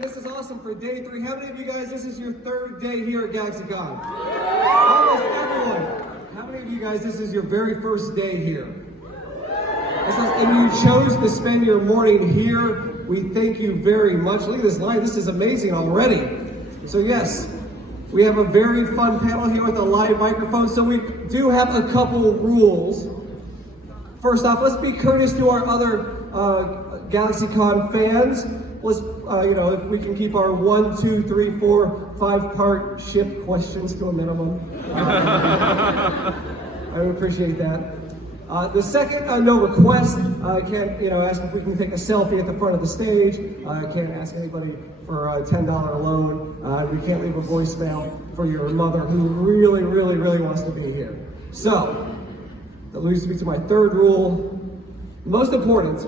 man, this is awesome for day 3. How many of you guys, this is your 3rd day here at GalaxyCon? Almost everyone. How many of you guys, this is your very first day here? And you chose to spend your morning here. We thank you very much. Look at this line, this is amazing already. So yes, we have a very fun panel here with a live microphone. So we do have a couple rules. First off, let's be courteous to our other GalaxyCon fans. Let's, if we can keep our 1, 2, 3, 4, 5-part ship questions to a minimum. I would appreciate that. The second, no request. I can't, ask if we can take a selfie at the front of the stage. I can't ask anybody for a $10 loan. We can't leave a voicemail for your mother who really, really, really wants to be here. So, that leads me to my 3rd rule. Most important,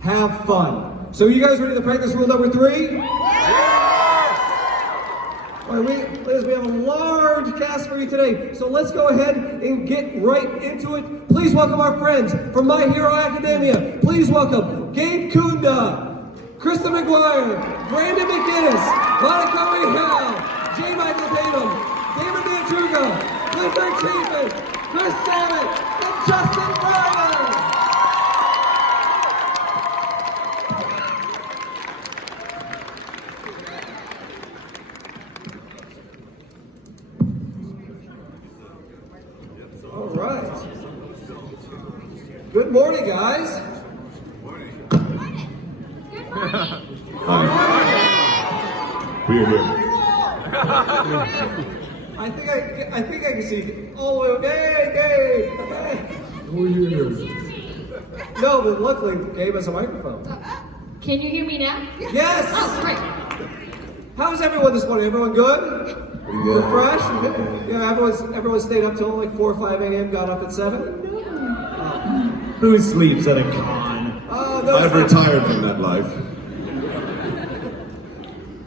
have fun. So you guys ready to practice rule number 3? All right, we have a large cast for you today, so let's go ahead and get right into it. Please welcome our friends from My Hero Academia. Please welcome Gabe Kunda, Krista McGuire, Brandon McGinnis, Monica Rehal, J. Michael Tatum, David Mantuga, Clifford Chapin, Chris Salmon, and Justin Bryan. All right. Good morning, guys. Good morning. Good morning. We are here. I think I can see all the way. Hey. Who are you? No, but luckily Gabe has a microphone. Can you hear me now? Yes. Oh, great. How's everyone this morning? Everyone good? Refreshed? Yeah, everyone stayed up till like 4 or 5 a.m. Got up at 7. Who sleeps at a con? I've retired from that life.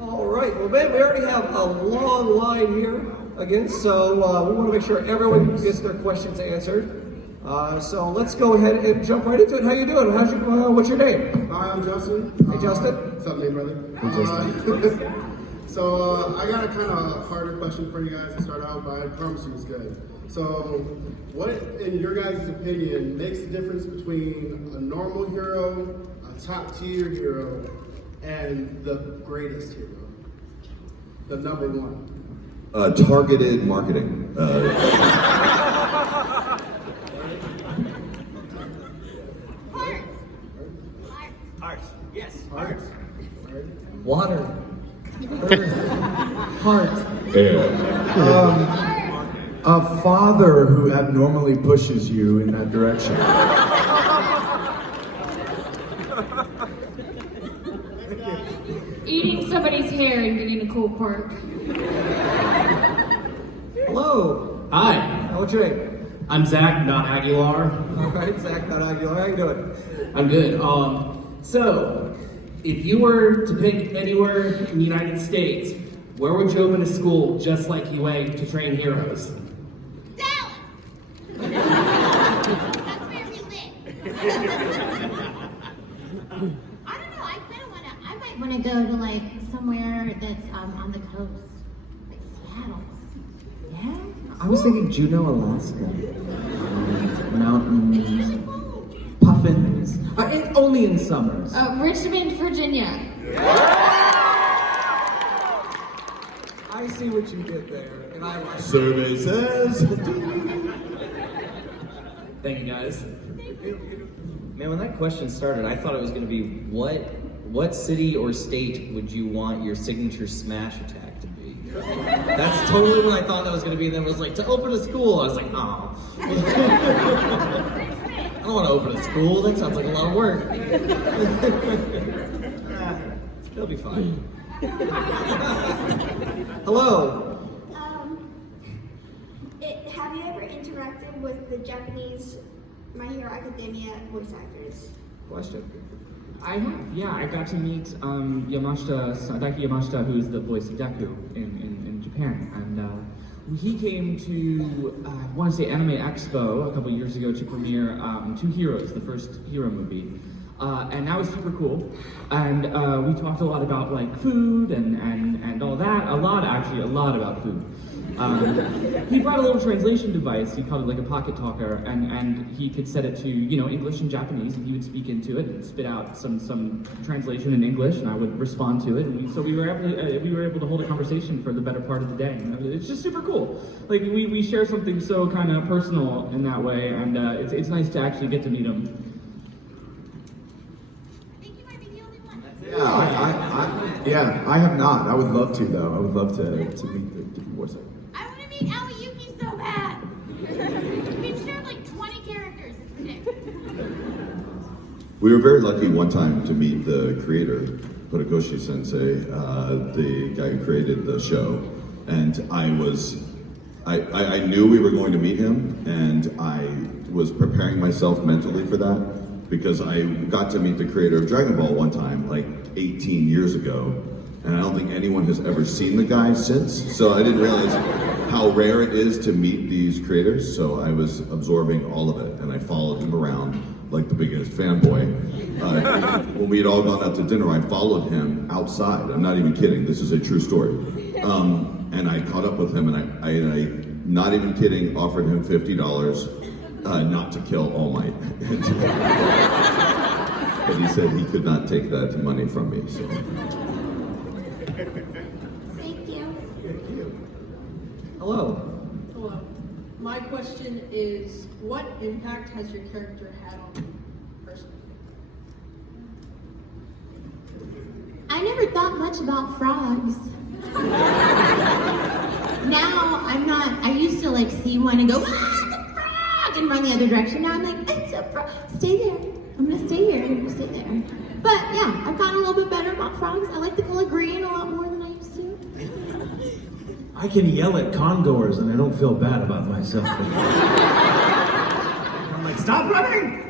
All right. Well, man, we already have a long line here again, so we want to make sure everyone gets their questions answered. So let's go ahead and jump right into it. How you doing? What's your name? Hi, I'm Justin. Hey, Justin. What's up, name brother? Hey, Justin. So I got a kind of harder question for you guys to start out, but I promise you it's good. So what, in your guys' opinion, makes the difference between a normal hero, a top tier hero, and the greatest hero? The number one. Targeted marketing. Heart. Yes. Heart. Water. Earth. Heart. Air. A father who abnormally pushes you in that direction. Eating somebody's hair and getting a cool quirk. Hello. Hi, What's your name? I'm Zach, not Aguilar. All right, Zach, not Aguilar. How you doing? I'm good. So, if you were to pick anywhere in the United States, where would you open a school just like UA to train heroes? Dallas! That's where we live. I don't know, I might wanna go to like somewhere that's on the coast. Like Seattle. Yeah? I was thinking Juneau, Alaska. It's Mountains, really cool. puffins. Only in summers. Richmond, Virginia. I see what you did there, and I like it. Survey says. Thank you, guys. Man, when that question started, I thought it was going to be what city or state would you want your signature smash attack to be? That's totally what I thought that was going to be. And then it was like, to open a school. I was like, oh. I don't want to open a school. That sounds like a lot of work. It'll be fine. Hello. Have you ever interacted with the Japanese My Hero Academia voice actors? Question. I have, yeah. I got to meet Daiki Yamashita, who's the voice of Deku in Japan. And he came to, I want to say Anime Expo a couple years ago to premiere Two Heroes, the first hero movie. And that was super cool. And we talked a lot about like food and all that. A lot about food. He brought a little translation device. He called it like a pocket talker, and he could set it to English and Japanese, and he would speak into it and spit out some translation in English, and I would respond to it. And so we were able to hold a conversation for the better part of the day. And it's just super cool. Like we share something so kind of personal in that way, and it's nice to actually get to meet him. I think you might be the only one. Yeah, I have not. I would love to though. I would love to meet the different voices. I want to meet Ali Yuki so bad. We've shared like 20 characters. It's ridiculous. We were very lucky one time to meet the creator, Futokoshi Sensei, the guy who created the show. And I knew we were going to meet him, and I was preparing myself mentally for that, because I got to meet the creator of Dragon Ball one time, like 18 years ago. And I don't think anyone has ever seen the guy since, so I didn't realize how rare it is to meet these creators, so I was absorbing all of it, and I followed him around like the biggest fanboy. When we had all gone out to dinner, I followed him outside. I'm not even kidding, this is a true story. And I caught up with him, and I not even kidding, offered him $50 not to kill All Might. But he said he could not take that money from me, so. Thank you. Hello. Hello. My question is, what impact has your character had on you personally? I never thought much about frogs. Now I'm not. I used to like see one and go, ah, the frog, and run the other direction. Now I'm like, it's a frog. Stay there. I'm gonna stay here. I'm gonna stay there. But yeah, I've gotten a little bit better about frogs. I like the color green a lot more than I used to. I can yell at congoers and I don't feel bad about myself. I'm like, stop running!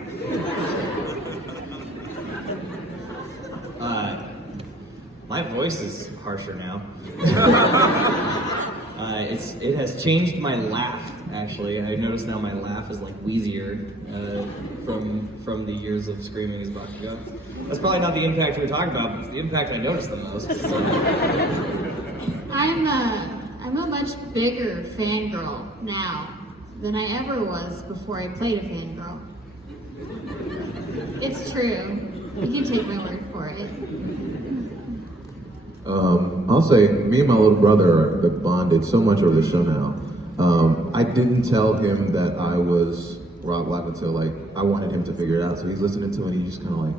My voice is harsher now. It has changed my laugh, actually. I noticed now my laugh is like wheezier from the years of screaming as Bakugo. That's probably not the impact we talk about, but the impact I noticed the most. So. I'm a much bigger fangirl now than I ever was before I played a fangirl. It's true. You can take my word for it. I'll say, me and my little brother are bonded so much over the show now. I didn't tell him that I was Rob Black until like I wanted him to figure it out. So he's listening to it and he's just kind of like,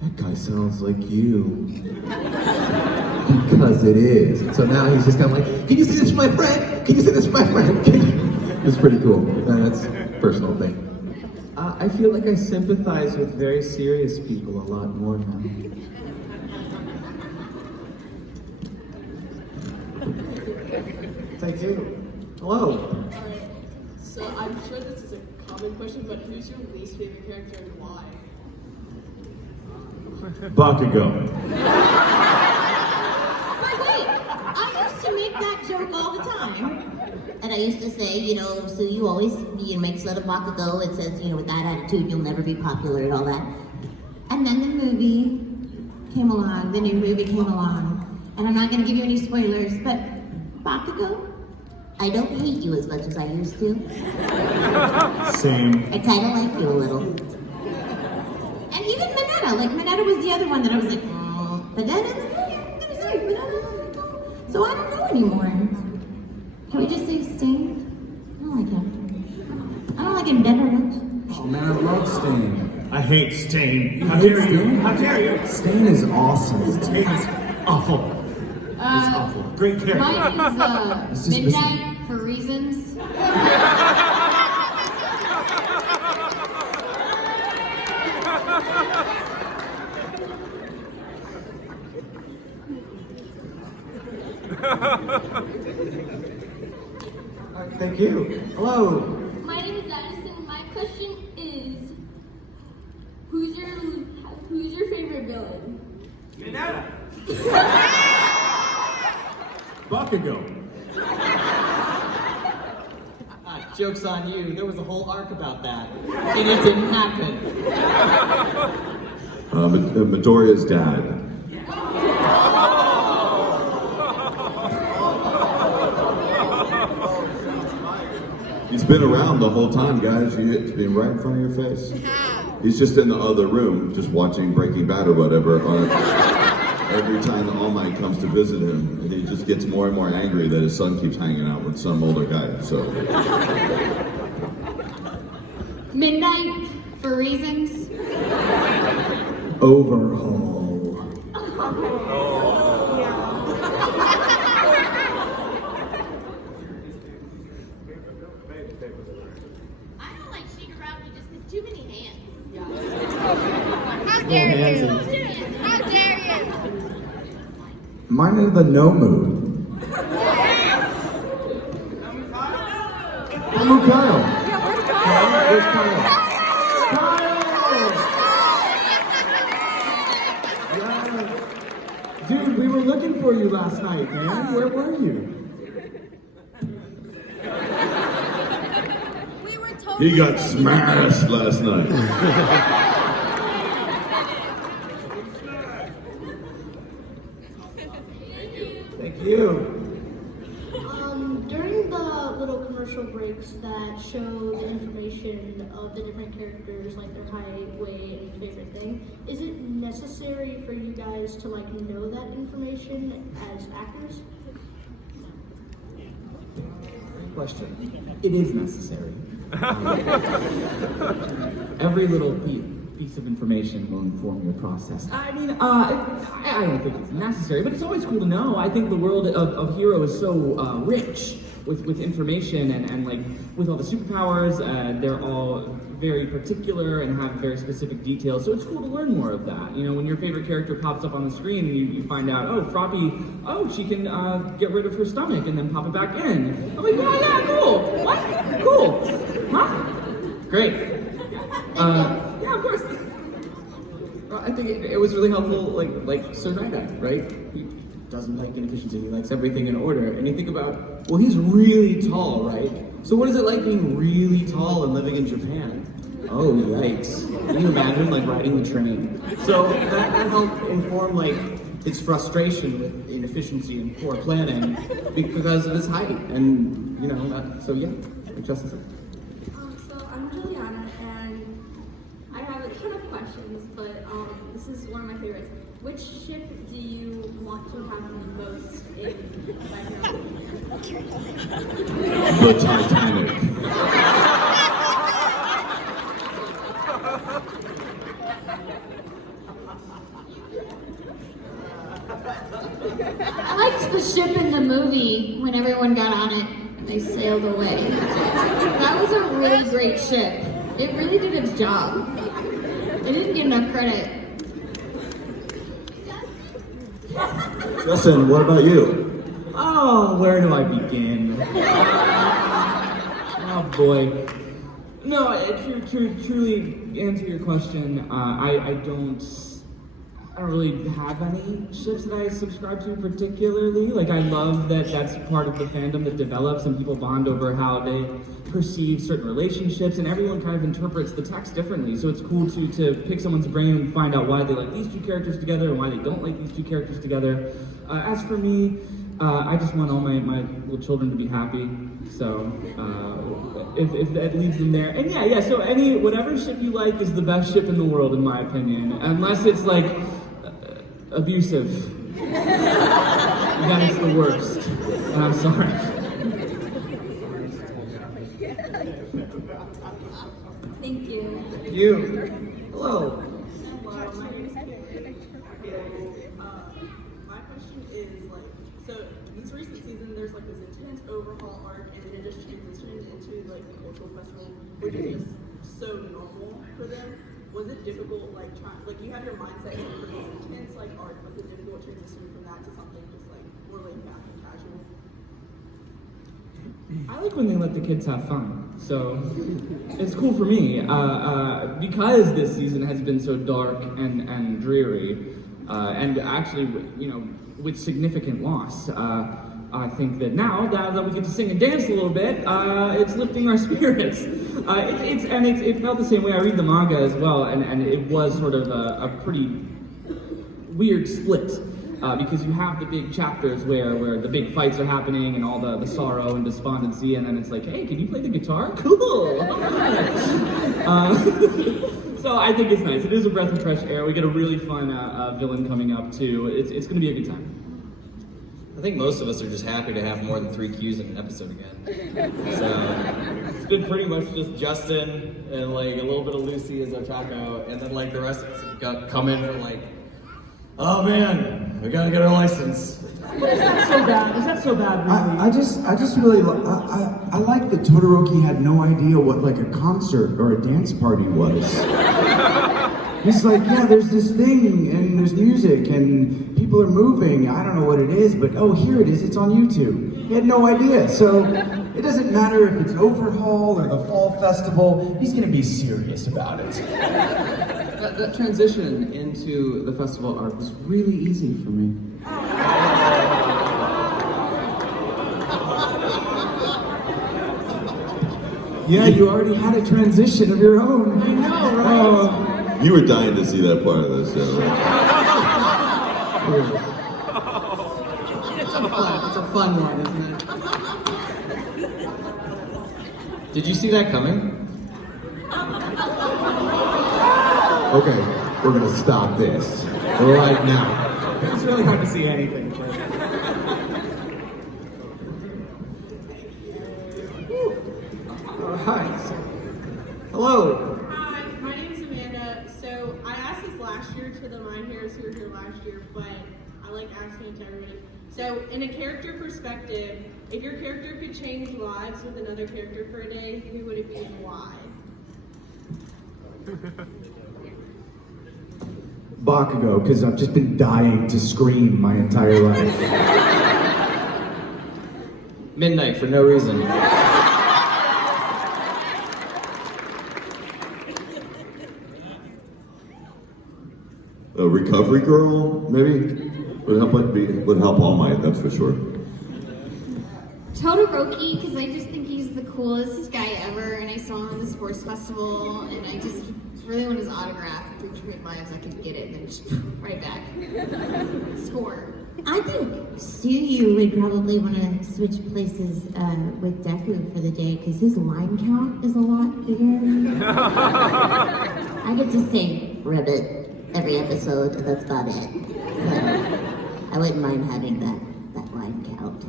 that guy sounds like you. Because it is. So now he's just kind of like, can you say this for my friend? Can you say this for my friend? It's pretty cool. That's a personal thing. I feel like I sympathize with very serious people a lot more now. Thank you. Hello. Alright, so I'm sure this is a common question, but who's your least favorite character and why? Bakugo. But wait, I used to make that joke all the time. And I used to say, so you always, makes fun of Bakugo. It says, with that attitude, you'll never be popular and all that. And then the movie came along, the new movie came along. And I'm not going to give you any spoilers, but Bakugo, I don't hate you as much as I used to. Same. I kind of like you a little. And even Mineta was the other one that I was like, oh. But then in the movie, I'm going to say Mineta. So I don't know anymore. Can we just say Stain? I don't like him. I don't like him better much. Oh man, I love Stain. I hate Stain. How dare you? How dare you? Stain is awesome. Stain is awful. It's awful. Great character. Mine is Midnight for Reasons. Thank you. Hello. My name is Addison. My question is, who's your favorite villain? Bakugo. Joke's on you. There was a whole arc about that, and it didn't happen. Midoriya's dad. He's been around the whole time, guys. It's been right in front of your face. He's just in the other room, just watching Breaking Bad or whatever. Every time All Might comes to visit him, and he just gets more and more angry that his son keeps hanging out with some older guy. So Midnight for reasons. Overhaul. I don't like Shigaraki just because too many hands. How dare you? How dare you? Mine are the Nomu. I'm Kyle. Where's Kyle? Yeah. Dude, we were looking for you last night, man. Where were you? he got smashed last night. Thank you. During the little commercial breaks that show the information of the different characters, like their height, weight, and favorite thing, is it necessary for you guys to know that information as actors? Great question. It is necessary. Every little piece of information will inform your process. I mean, I don't think it's necessary, but it's always cool to know. I think the world of Hero is so rich with information and with all the superpowers. They're all very particular and have very specific details, so it's cool to learn more of that. You know, when your favorite character pops up on the screen and you find out, oh, Froppy, she can get rid of her stomach and then pop it back in. I'm like, oh yeah, cool. What? Cool. Huh? Great. Yeah, of course. I think it was really helpful, like Sir Naida, right? He doesn't like inefficiency, he likes everything in order. And you think about, well, he's really tall, right? So what is it like being really tall and living in Japan? Oh, yikes. Can you imagine, riding the train? So that helped inform, his frustration with inefficiency and poor planning because of his height. And, so yeah, like Justin said. So I'm Juliana, and I have a ton of questions, but this is one of my favorites. Which ship do you want to have the most in by now? The Titanic. I liked the ship in the movie when everyone got on it and they sailed away. That was a really great ship. It really did its job. It didn't get enough credit. Justin, what about you? Oh, where do I begin? Oh boy. No, truly answer your question. I don't really have any ships that I subscribe to particularly. I love that that's part of the fandom that develops and people bond over how they perceive certain relationships, and everyone kind of interprets the text differently. So it's cool to pick someone's brain and find out why they like these two characters together and why they don't like these two characters together. As for me, I just want all my little children to be happy. So if that leads them there, and yeah. So whatever ship you like is the best ship in the world, in my opinion, unless it's abusive. Then it's the worst. And I'm sorry. Thank you. You. Hello. Hello, my name is my question is so this recent season there's this intense overhaul arc and then it just transitioned into the cultural festival, which is so normal for them. Was it difficult you have your mindset for this intense arc, was it difficult transitioning from that to something just more laid back and casual? I like when they let the kids have fun, so it's cool for me. Because this season has been so dark and dreary, and actually, with significant loss. I think that now that we get to sing and dance a little bit, it's lifting our spirits. It felt the same way. I read the manga as well, and it was sort of a pretty weird split. Because you have the big chapters where the big fights are happening and all the sorrow and despondency, and then it's like, hey, can you play the guitar? Cool! So I think it's nice. It is a breath of fresh air. We get a really fun villain coming up, too. It's going to be a good time. I think most of us are just happy to have more than 3 Qs in an episode again. So it's been pretty much just Justin and like a little bit of Lucy as Otako, and then like the rest of us come in for like, oh man, we gotta get our license. But is that so bad? Is that so bad, really? I just really, I like that Todoroki had no idea what like a concert or a dance party was. He's like, yeah, there's this thing, and there's music, and people are moving. I don't know what it is, but oh, here it is. It's on YouTube. He had no idea. So it doesn't matter if it's Overhaul or the Fall Festival. He's gonna be serious about it. That transition into the festival arc was really easy for me. Yeah, you already had a transition of your own. I know, right? You were dying to see that part of the show, right? It's a fun one, isn't it? Did you see that coming? Okay, we're gonna stop this right now. It's really hard to see anything. Hi. Hello. Hi, my name is Amanda. So I asked this last year to the Mind Heroes who were here last year, but I like asking it to everybody. So in a character perspective, if your character could change lives with another character for a day, who would it be and why? Bakugo, because I've just been dying to scream my entire life. Midnight for no reason. A recovery girl, maybe? Would help All Might, that's for sure. Todoroki, because I just think he's the coolest guy ever, and I saw him at the sports festival, and I just really want his autograph. If we trade lives, I could get it, and then just right back. Score. I think Suyu would probably want to switch places with Deku for the day because his line count is a lot bigger. I get to say Ribbit every episode, and that's about it. So I wouldn't mind having that line count.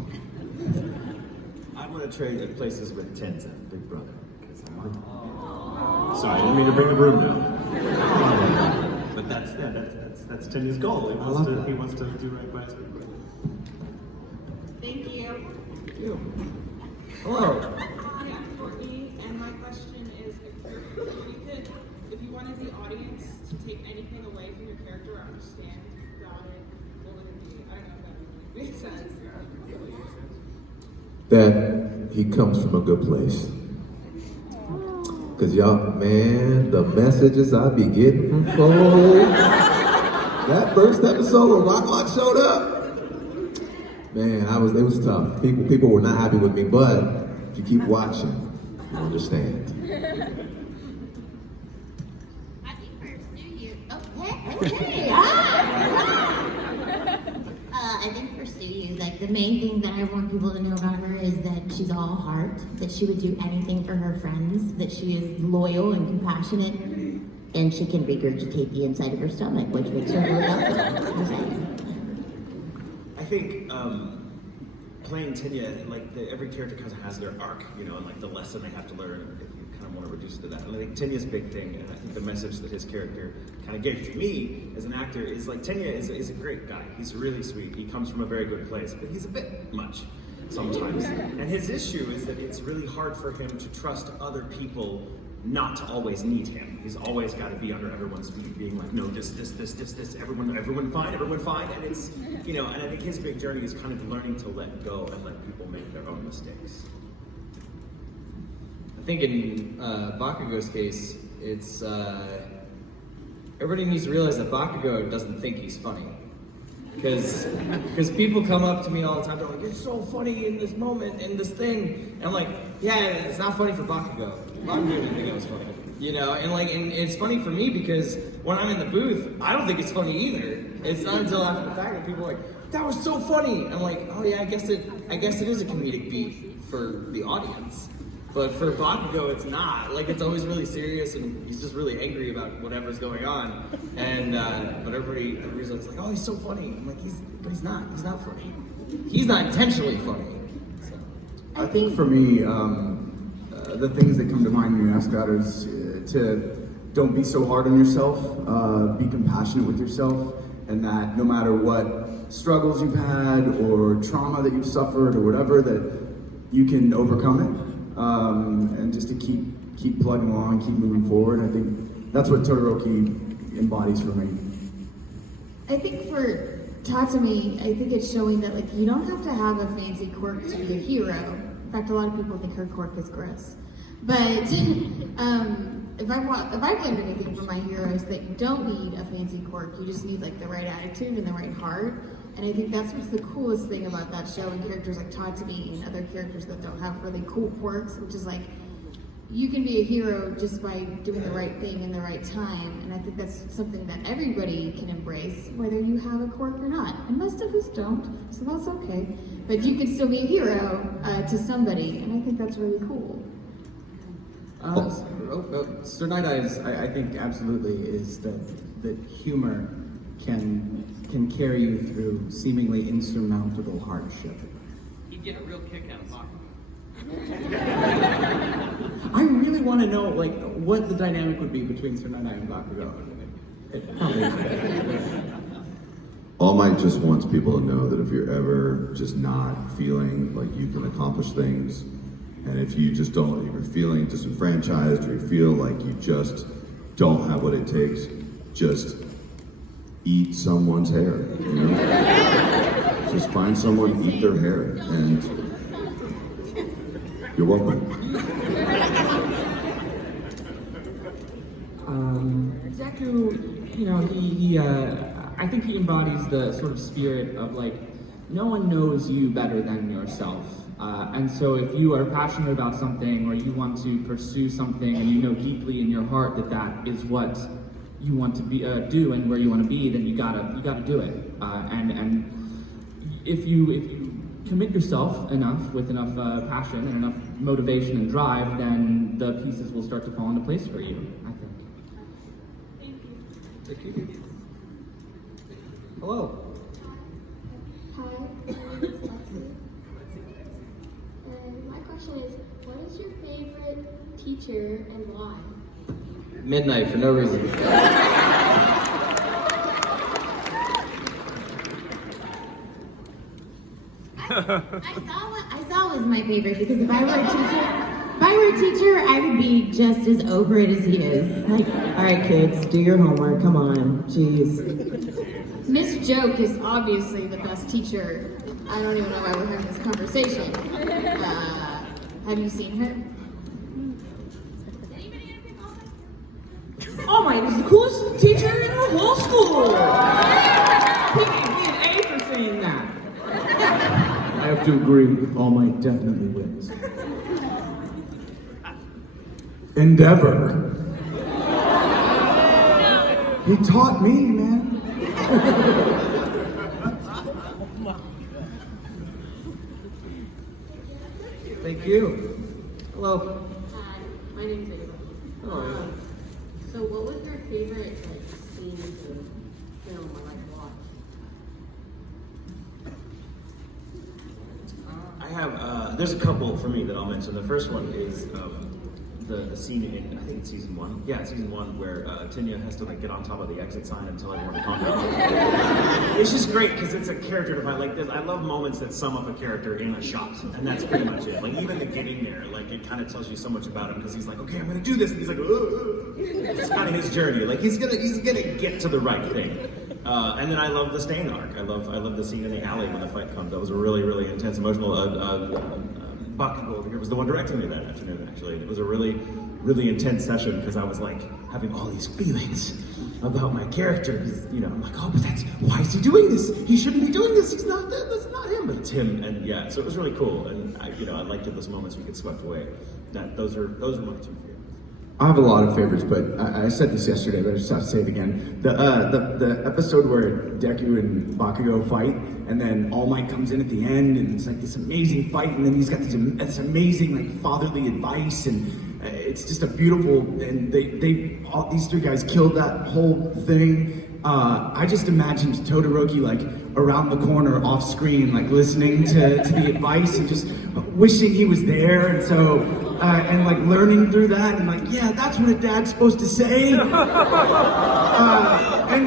I want to trade places with Tenzin, Big Brother. Sorry, I didn't mean to bring the broom down. But that's Tenya's goal. He wants to do right by his big brother. Thank you. Hello. Hi, I'm Courtney, and my question is, if you wanted the audience to take anything away from your character or understand about it, what would it be? I don't know if that really makes sense. That he comes from a good place. Cause y'all, man, the messages I be getting from folks. That first episode when Rock Lock showed up, man, it was tough. People were not happy with me, but if you keep watching, you understand. I think for Suyu, I think for Suyu, like the main thing that I want people to know about her is that she's all heart, that she would do anything for her friends, that she is loyal and compassionate, and she can regurgitate the inside of her stomach, which makes her really awesome. I think playing Tenya, like every character kind of has their arc, you know, and like the lesson they have to learn. If you kind of want to reduce it to that, and I think Tenya's big thing, and I think the message that his character kind of gave to me as an actor is like Tenya is a great guy. He's really sweet. He comes from a very good place, but he's a bit much sometimes. And his issue is that it's really hard for him to trust other people not to always need him. He's always got to be under everyone's feet, being like, no, this, everyone fine, and it's, you know, and I think his big journey is kind of learning to let go and let people make their own mistakes. I think in Bakugo's case, it's everybody needs to realize that Bakugo doesn't think he's funny. Because people come up to me all the time, they're like, "It's so funny in this moment, in this thing." And I'm like, "Yeah, it's not funny for Bakugo. I'm doing anything that was funny." You know, and it's funny for me because when I'm in the booth, I don't think it's funny either. It's not until after the fact that people are like, "That was so funny." I'm like, "Oh yeah, I guess it is a comedic beat for the audience." But for Bakugo, it's not. Like, it's always really serious, and he's just really angry about whatever's going on. And but everybody's always like, "Oh, he's so funny." I'm like, but he's not. He's not funny. He's not intentionally funny. So. I think for me, the things that come to mind when you ask that is to don't be so hard on yourself. Be compassionate with yourself, and that no matter what struggles you've had or trauma that you've suffered or whatever, that you can overcome it. And just to keep plugging along, keep moving forward. I think that's what Todoroki embodies for me. I think for Tatami, I think it's showing that like you don't have to have a fancy quirk to be a hero. In fact, a lot of people think her quirk is gross. But if I learned anything from my heroes, that you don't need a fancy quirk. You just need like the right attitude and the right heart. And I think that's what's the coolest thing about that show, and characters like Tatami and other characters that don't have really cool quirks, which is like, you can be a hero just by doing the right thing in the right time. And I think that's something that everybody can embrace, whether you have a quirk or not. And most of us don't, so that's okay. But you can still be a hero to somebody, and I think that's really cool. Sir Night Eyes, I think absolutely is that humor can carry you through seemingly insurmountable hardship. He'd get a real kick out of Bakugo. I really want to know, like, what the dynamic would be between Sir Night Eye and Bakugo. All Might just wants people to know that if you're ever just not feeling like you can accomplish things, and if you just don't, if you're feeling disenfranchised, or you feel like you just don't have what it takes, just eat someone's hair, you know? Just find someone, eat their hair, and you're welcome. Deku, you know, I think he embodies the sort of spirit of like, no one knows you better than yourself. And so if you are passionate about something, or you want to pursue something, and you know deeply in your heart that that is what you want to be do and where you want to be, then you gotta do it. And if you commit yourself enough with enough passion and enough motivation and drive, then the pieces will start to fall into place for you, I think. Thank you. Hello. Hi, my name is Lexi. And my question is, what is your favorite teacher and why? Midnight for no reason. I saw was my favorite because if I were a teacher, I would be just as over it as he is. Like, all right, kids, do your homework. Come on, jeez. Miss Joke is obviously the best teacher. I don't even know why we're having this conversation. Have you seen her? Oh my, he's the coolest teacher in the whole school! He gave me an A for saying that. I have to agree, All Might definitely wins. Endeavor. He taught me, man. Thank you. Hello. Hi, my name's Ava. Hello. So what was your favorite scene in the film or watch? I have, there's a couple for me that I'll mention. The first one is the scene in, I think it's season 1. Yeah, it's season 1 where Tinya has to get on top of the exit sign and tell everyone to calm down. It's just great because it's a character define. I love moments that sum up a character in a shot, and that's pretty much it. Even the getting there, it kind of tells you so much about him because he's like, okay, I'm gonna do this, and he's like, ugh. It's kind of his journey. He's gonna get to the right thing. And then I love the Stain arc. I love the scene in the alley when the fight comes. That was a really, really intense, emotional. Bakugo over here was the one directing me that afternoon, actually. It was a really, really intense session because I was having all these feelings. about my character. Because, you know, I'm like, oh, but why is he doing this? He shouldn't be doing this. He's not that. That's not him. But it's him. And yeah, so it was really cool. And I liked it, those moments we get swept away. Those are my two favorites. I have a lot of favorites, but I said this yesterday, but I just have to say it again. The episode where Deku and Bakugo fight, and then All Might comes in at the end, and it's like this amazing fight, and then he's got this amazing like fatherly advice, and it's just a beautiful. And these three guys killed that whole thing. I just imagined Todoroki like around the corner off screen, like listening to the advice and just wishing he was there, and so and like learning through that, and like, yeah, that's what a dad's supposed to say. And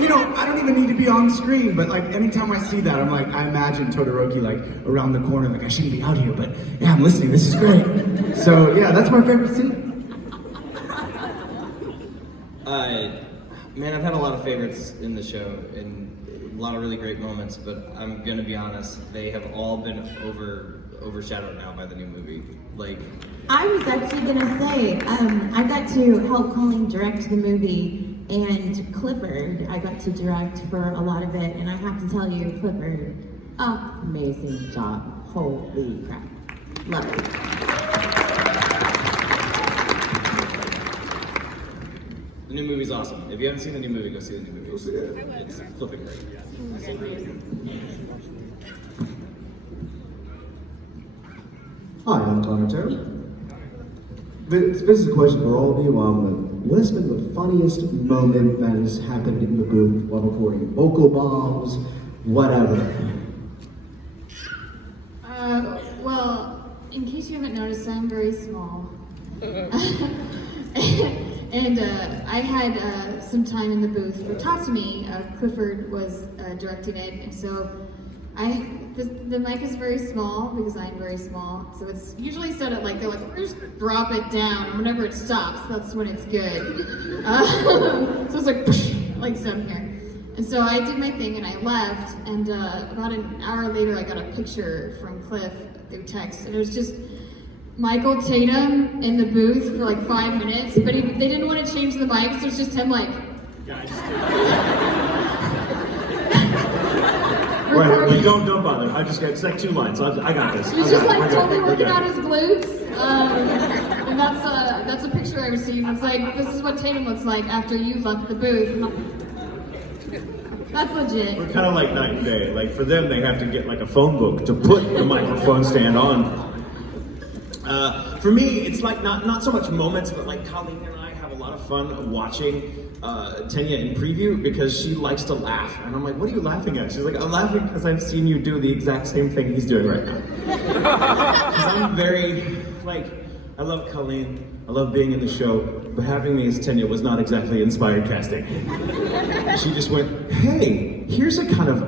you know, I don't even need to be on screen, but like anytime I see that, I'm like, I imagine Todoroki like around the corner, like I shouldn't be out here, but yeah, I'm listening. This is great. So yeah, that's my favorite scene. Man, I've had a lot of favorites in the show and a lot of really great moments, but I'm gonna be honest, they have all been overshadowed now by the new movie. Like, I was actually gonna say, I got to help Colleen direct the movie, and Clifford, I got to direct for a lot of it, and I have to tell you, Clifford, amazing job. Holy crap. Love it. the new movie's awesome. If you haven't seen the new movie, go see the new movie. Go see it. It's flipping great. Hi, I'm Donato. This is a question for all of you. What has been the funniest moment that has happened in the booth while recording? Vocal bombs, whatever. Well, in case you haven't noticed, I'm very small. And I had some time in the booth for Talk to Me. Clifford was directing it, and so the mic is very small because I'm very small. So it's usually set up like they're like, we're just gonna drop it down, and whenever it stops, that's when it's good. So it's like down here. And so I did my thing and I left, and about an hour later I got a picture from Cliff through text, and it was just Michael Tatum in the booth for like 5 minutes, but they didn't want to change the mic, so it's just him like... Wait, don't bother. It's like 2 lines. I got this. He's just like totally working out his glutes, and that's a picture I received. It's like, this is what Tatum looks like after you left the booth. That's legit. We're kind of like night and day. Like for them, they have to get like a phone book to put the microphone stand on. For me, it's like not so much moments, but like Colleen and I have a lot of fun watching Tanya in preview because she likes to laugh. And I'm like, what are you laughing at? She's like, I'm laughing because I've seen you do the exact same thing he's doing right now. Because I'm very, I love Colleen. I love being in the show, but having me as Tanya was not exactly inspired casting. She just went, hey, here's a kind of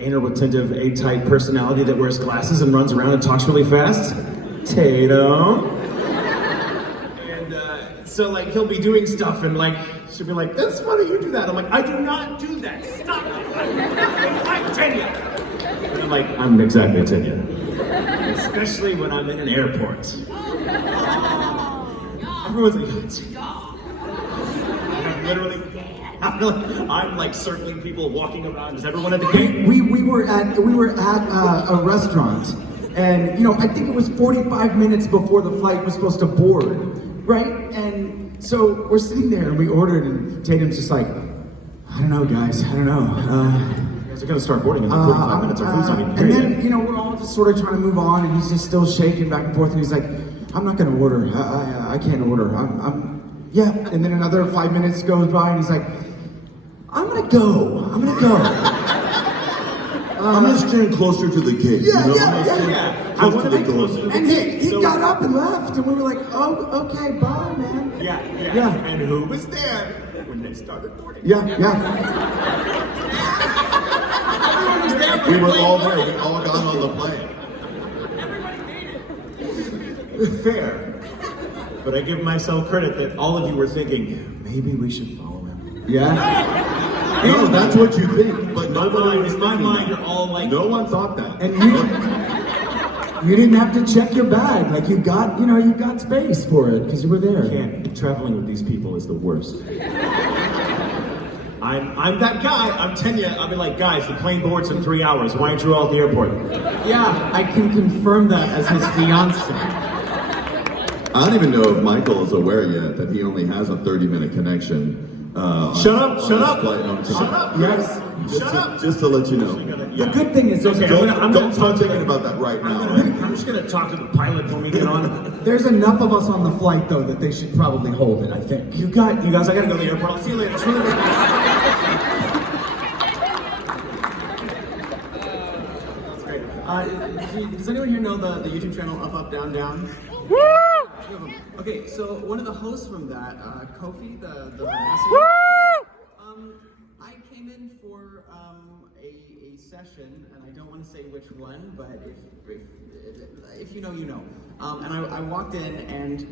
anal retentive A-type personality that wears glasses and runs around and talks really fast. Tatum. And so he'll be doing stuff and she'll be like, that's funny, you do that. I'm like, I do not do that, stop it. I'm Tanya. And I'm like, I'm exactly Tanya. Especially when I'm in an airport. Everyone's like, I'm like circling people, walking around. Is everyone at the gate? We were at a restaurant, and I think it was 45 minutes before the flight was supposed to board, right? And so we're sitting there and we ordered, and Tatum's just like, I don't know, guys, I don't know. You guys are gonna start boarding in like 45 minutes. Our food's not even and here then we're all just sort of trying to move on, and he's just still shaking back and forth, and he's like, I'm not gonna order. I can't order. Yeah. And then another 5 minutes goes by, and he's like, I'm gonna go. I'm gonna stand closer to the gate. Yeah. I want to be closer. And he got up and left, and we were like, oh, okay, bye, man. Yeah. And who was there when they started boarding? Yeah. Everyone was there. We were all there. We all got on the plane. Fair. But I give myself credit that all of you were thinking, maybe we should follow him. Yeah. No, that's what you think, but in my mind, you're all like, no one thought that. And you didn't have to check your bag. Like you got space for it because you were there. Traveling with these people is the worst. I'm that guy. I'm Tenya. I'll be like, guys, the plane boards in 3 hours. Why aren't you all at the airport? Yeah, I can confirm that as his fiance. I don't even know if Michael is aware yet that he only has a 30-minute connection. Shut up! Shut up! Yes. Shut up! Just to let you know. The good thing is, Okay, Don't start thinking about that right now. I'm just gonna talk to the pilot when we get on. there's enough of us on the flight though that they should probably hold it. I think. You guys, I gotta go to the airport. I'll see you later. Does anyone here know the YouTube channel Up Up Down Down? Okay, so one of the hosts from that, Kofi, the I came in for a session, and I don't want to say which one, but if you know, you know. And I walked in, and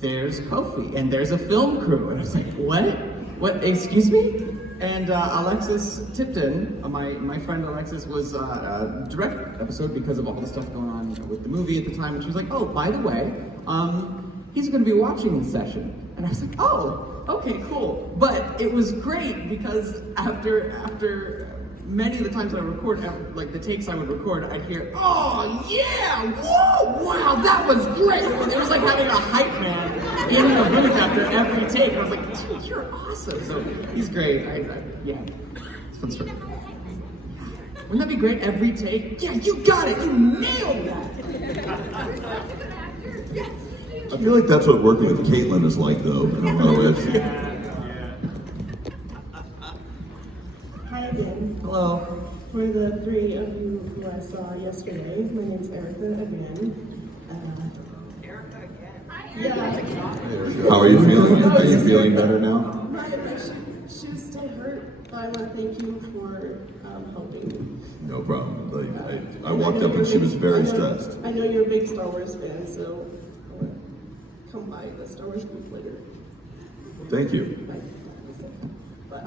there's Kofi, and there's a film crew, and I was like, what? What? Excuse me? And Alexis Tipton, my friend Alexis, was directed the episode because of all the stuff going on with the movie at the time, and she was like, oh, by the way, he's going to be watching the session. And I was like, oh, okay, cool. But it was great because after many of the times I record, like the takes I would record, I'd hear, oh yeah, whoa, wow, that was great. It was like having a hype man in the booth after every take. And I was like, dude, you're awesome. So he's great. Yeah, it's fun stuff. Wouldn't that be great every take? Yeah, you got it. You nailed that. I feel like that's what working with Caitlin is like, though. I don't know. Hi again. Hello. For the three of you who I saw yesterday, my name's Erica again. Erica again? Yeah. How are you feeling? Are you feeling better now? She was still hurt, but I want to thank you for helping me. No problem. Like, I walked up and she was very stressed. I know you're a big Star Wars fan, so I want to come by the Star Wars booth later. Thank you. But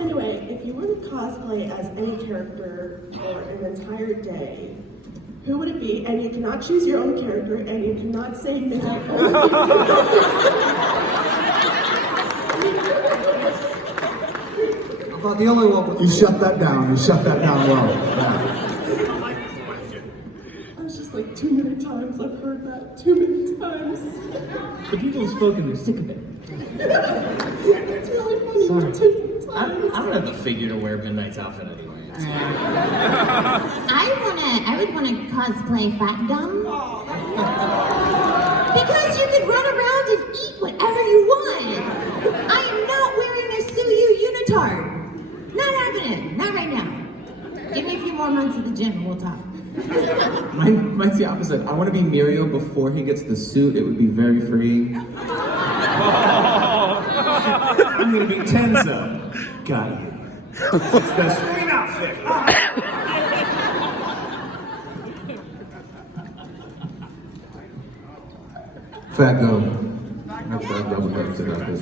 anyway, if you were to cosplay as any character for an entire day, who would it be? And you cannot choose your own character, and you cannot say midnight. About the only one. You shut that down. You shut that down well. I was just like, too many times I've heard that. Too many times. The people have spoken. They're sick of it. It's really funny. Sorry. Too many times. I don't have the figure to wear Midnight's outfit anyway. I would wanna cosplay Fat Gum. Because you could run around and eat whatever you want. I am not wearing a Suyu unitard. Not happening. Not right now. Give me a few more months at the gym and we'll talk. Mine's the opposite. I want to be Muriel before he gets the suit. It would be very freeing. I'm gonna be Tenzo. Got you. It's the swing outfit. Fat Gum. That's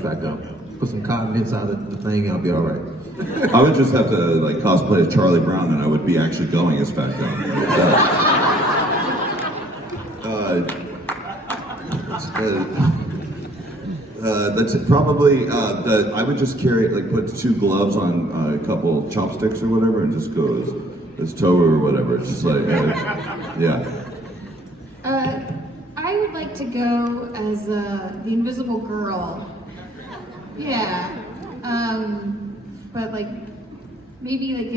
Fat Gum. Put some cotton inside the thing, I'll be all right. I would just have to like cosplay as Charlie Brown, and I would be actually going as Fat That's probably I would just carry like put 2 gloves on a couple chopsticks or whatever, and just go as Toru or whatever. It's just like yeah. I would like to go as the Invisible Girl. Yeah. But like, maybe like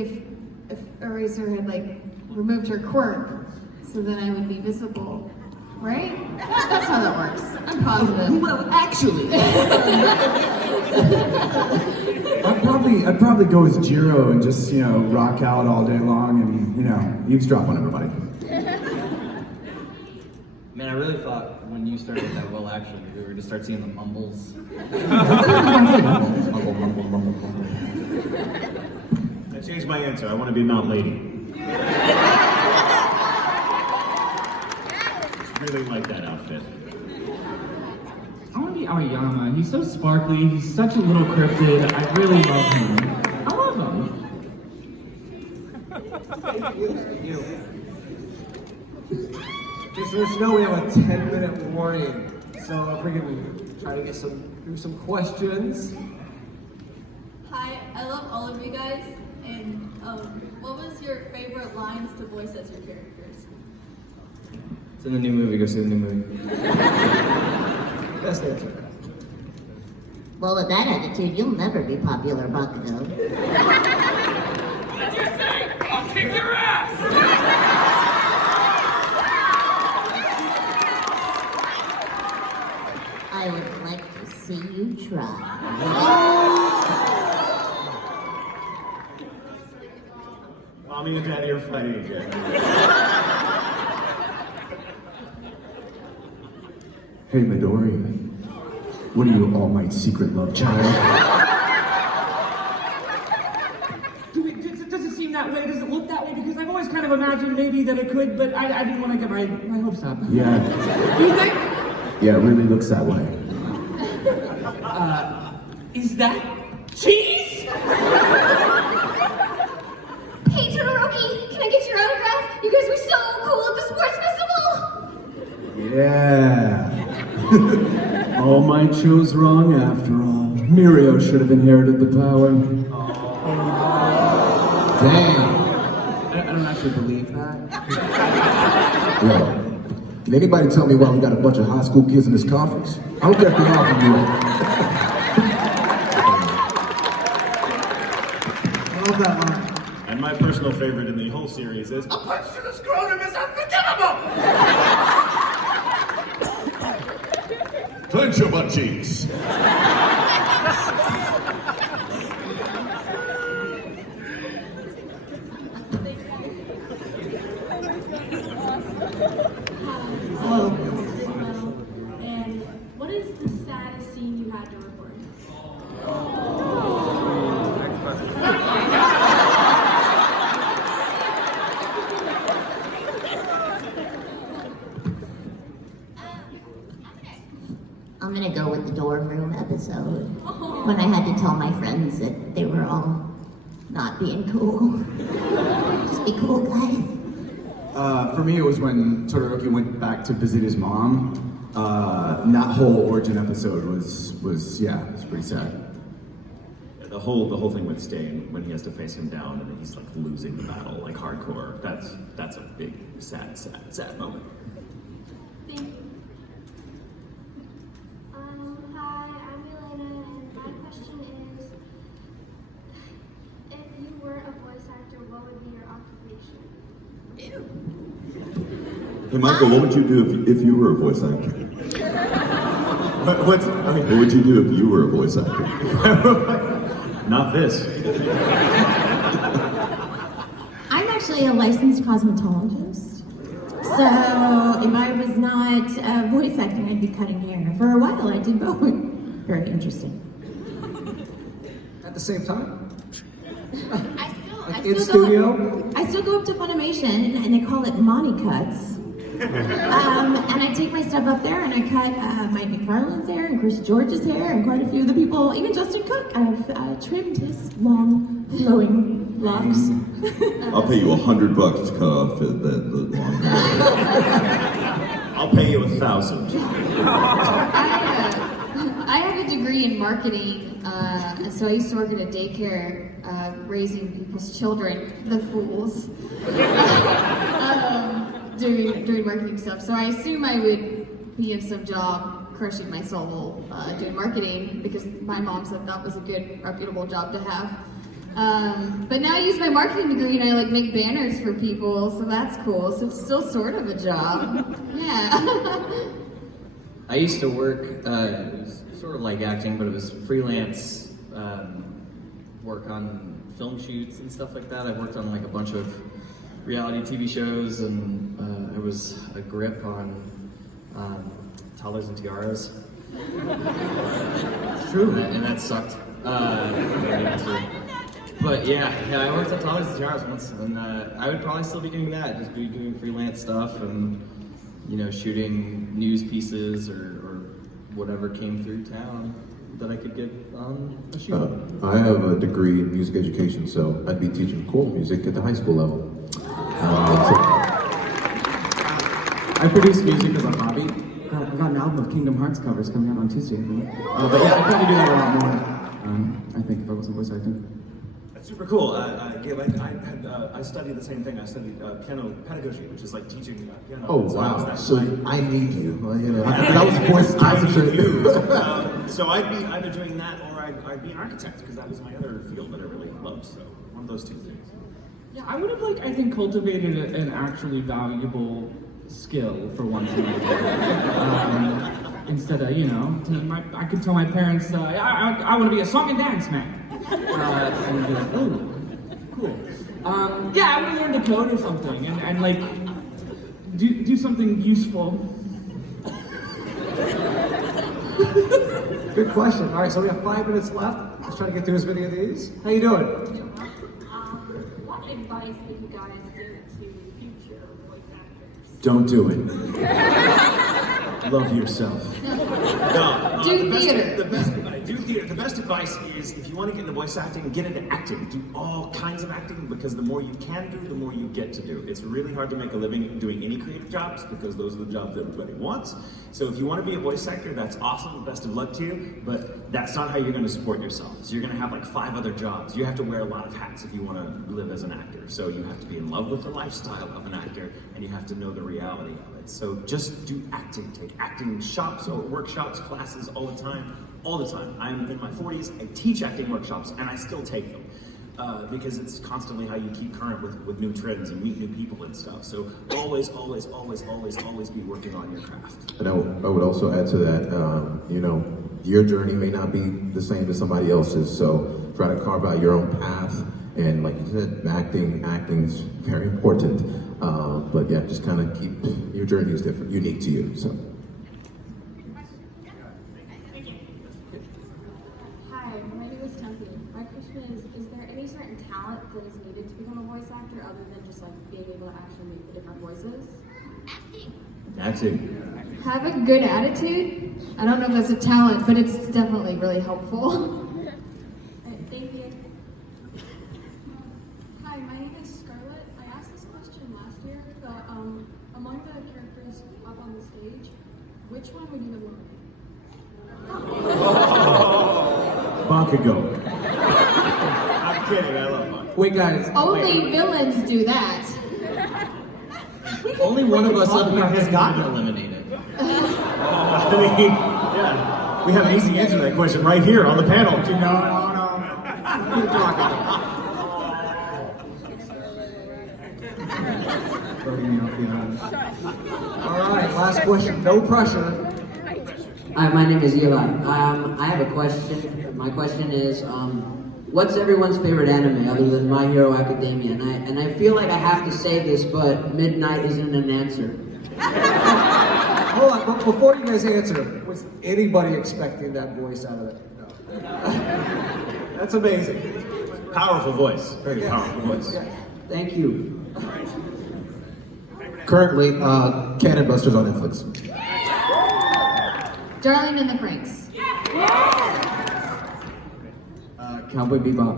if Eraser had like removed her quirk, so then I would be visible, right? That's how that works. I'm positive. Well, actually. I'd probably go as Jiro and just, rock out all day long and, eavesdrop on everybody. Man, I really thought when you started that, well, actually, we were going to start seeing the mumbles. I changed my answer. I want to be Mount Lady. Just really like that outfit. I want to be Aoyama. He's so sparkly. He's such a little cryptid. I really love him. I love him. Thank you. Okay, so as you know, we have a 10-minute warning. So if we can try to get through some questions. Hi, of you guys, and what was your favorite lines to voice as your characters? It's in the new movie. Go see the new movie. Best answer. Well, with that attitude, you'll never be popular, Bakugo. What'd you say? I'll kick your ass! I would like to see you try. Mommy and Daddy are fighting again. Hey, Midori. What are you, All Might's secret love child? Does it seem that way? Does it look that way? Because I've always kind of imagined maybe that it could, but I didn't want to get my hopes up. Yeah. Do you think? Yeah, it really looks that way. Is that cheese? Hey, Todoroki, can I get your autograph? You guys were so cool at the sports festival! Yeah. All Might chose wrong after all. Mirio should have inherited the power. Damn. I don't actually believe that. Well, can anybody tell me why we got a bunch of high school kids in this conference? I don't care if they are from you. Love that line. And my personal favorite in the whole series is A punch to the scrotum is unforgivable! Clench your butt cheeks. Hello. And what is the saddest scene you had to record? I'm gonna go with the dorm room episode. When I had to tell my friends that they were all not being cool. Just be cool, guys. For me, it was when Todoroki went back to visit his mom. And that whole origin episode was pretty sad. the whole thing with Stain when he has to face him down and then he's like losing the battle, like hardcore. That's a big sad moment. Thank you. Hi, I'm Elena, and my question is, if you were a voice actor, what would be your occupation? Hey Michael, what would you do if you were a voice actor? What would you do if you were a voice actor? Not this. I'm actually a licensed cosmetologist. So if I was not voice acting, I'd be cutting hair. For a while, I did both. Very interesting. At the same time? I In still studio? I still go up to Funimation, and they call it Monty Cuts. And I take my stuff up there, and I cut Mike McFarlane's hair, and Chris George's hair, and quite a few of the people, even Justin Cook. I've trimmed his long, flowing locks. I'll pay you $100 to cut off the long hair. I'll pay you 1,000. I have a degree in marketing, and so I used to work at a daycare raising people's children, the fools, doing marketing stuff. So I assume I would be in some job crushing my soul doing marketing because my mom said that was a good, reputable job to have. But now I use my marketing degree and I like make banners for people, so that's cool. So it's still sort of a job. Yeah. I used to work, it was sort of like acting, but it was freelance work on film shoots and stuff like that. I worked on like a bunch of reality TV shows, and I was a grip on Toddlers and Tiaras. It's true, and that sucked. But yeah, I worked on Toddlers and Tiaras once, and I would probably still be doing that, just be doing freelance stuff and, you know, shooting news pieces or whatever came through town that I could get on a shoot. I have a degree in music education, so I'd be teaching choral music at the high school level. I produce music as a hobby. I've got an album of Kingdom Hearts covers coming out on Tuesday. But yeah, I'd probably do that a lot more. I think if I wasn't voice acting. Super cool. Gabe, I studied the same thing. I studied piano pedagogy, which is like teaching piano. Oh So wow! that's So I need you. You know, that was voice concentration. So I'd be either doing that or I'd be an architect because that was my other field that I really loved. So one of those two things. Yeah, I would have I think cultivated an actually valuable skill for once in my life. Instead of, I could tell my parents, I want to be a song and dance man. And be like, oh, cool. Yeah, I would have learned to code or something and do something useful. Good question. All right, so we have 5 minutes left. Let's try to get through as many of these. How you doing? What advice would you guys give to future voice actors? Don't do it. Love yourself. Do theater. Do theater. The best advice is if you want to get into voice acting, get into acting. Do all kinds of acting because the more you can do, the more you get to do. It's really hard to make a living doing any creative jobs because those are the jobs everybody wants. So if you want to be a voice actor, that's awesome. Best of luck to you. But that's not how you're going to support yourself. So you're going to have 5 other jobs. You have to wear a lot of hats if you want to live as an actor. So you have to be in love with the lifestyle of an actor and you have to know the reality of it. So just do acting. Take acting shops or workshops, classes all the time. All the time. I'm in my 40s, I teach acting workshops, and I still take them. Because it's constantly how you keep current with new trends and meet new people and stuff. So always, always, always, always, always be working on your craft. And I would also add to that, your journey may not be the same as somebody else's, so try to carve out your own path. And like you said, acting's very important. But yeah, just kind of keep your journey is different, unique to you. So. That is needed to become a voice actor other than just being able to actually make the different voices? Acting. Have a good attitude. I don't know if that's a talent, but it's definitely really helpful. Thank you. Hi, my name is Scarlett. I asked this question last year, but among the characters up on the stage, which one would you have wanted? Bakugo. I'm kidding, I love Bakugo. Wait, guys. Only villains do that. Only one of us up here has gotten eliminated. Yeah, we have an easy answer to that question right here on the panel. No. Keep talking. All right, last question. No pressure. Hi, my name is Eli. I have a question. My question is, what's everyone's favorite anime other than My Hero Academia? And I feel like I have to say this, but Midnight isn't an answer. Hold on, but before you guys answer, was anybody expecting that voice out of it? No. That's amazing. Powerful voice. Very powerful voice. Yeah. Thank you. Currently, Cannon Busters on Netflix. Darling in the Franxx. Cowboy Bebop.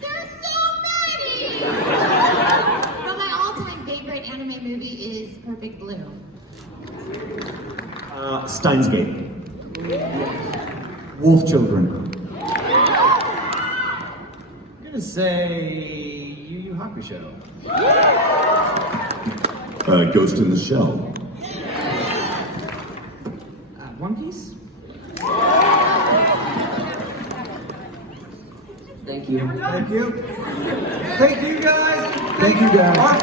There's so many! But my all-time favorite anime movie is Perfect Blue. Steins Gate. Wolf Children. I'm gonna say Yu Yu Hakusho. Ghost in the Shell. One Piece? Thank you. Thank you. Thank you, guys. Thank you, guys. Our